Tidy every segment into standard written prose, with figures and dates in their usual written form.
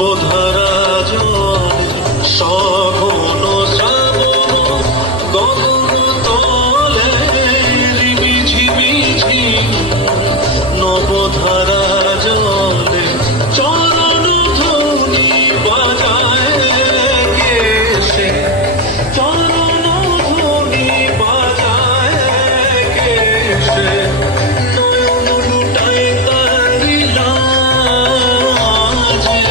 নবধারা জল সঘন শ্রাবণ গগন তলে রিমিঝিমিঝি নবধারা জলে চরণ ধ্বনি বাজায় কে সে চরণ ধ্বনি বাজায় কে সে নয়ন লুটায় তারি লাজে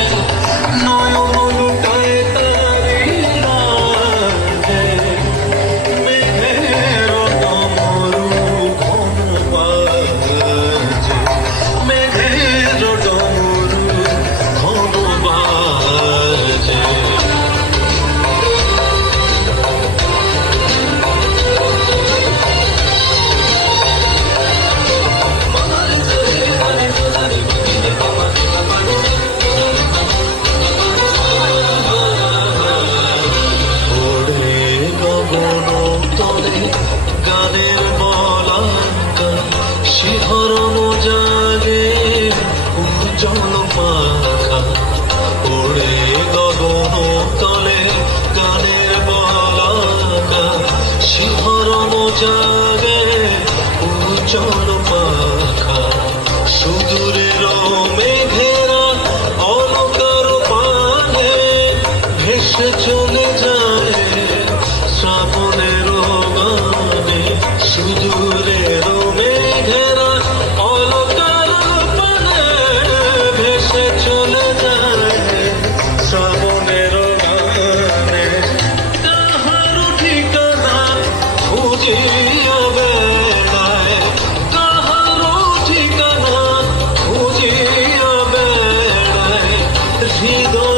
নয়ন লুটায় তারি লাজে মেঘের ডমরু ঘন বাজে মেঘের ডমরু ঘন বাজে ওরে গগন তলে গানের বলাকা শিহরণ জাগে উজ্জ্বল পাখা ওরে গগন তলে গানের বলাকা শিহরণ জাগে উজ্জ্বল পাখা সুদূরের মেঘেরা অলকার পানে ভেসে চলে যায় শ্রাবণের গানে সুদূরের মেঘেরা অলকার পানে ভেসে চলে যায় শ্রাবণের গানে কাহার ঠিকানা খুঁজিয়া বেড়ায় কাহার ঠিকানা খুঁজিয়া বেড়ায় হৃদয়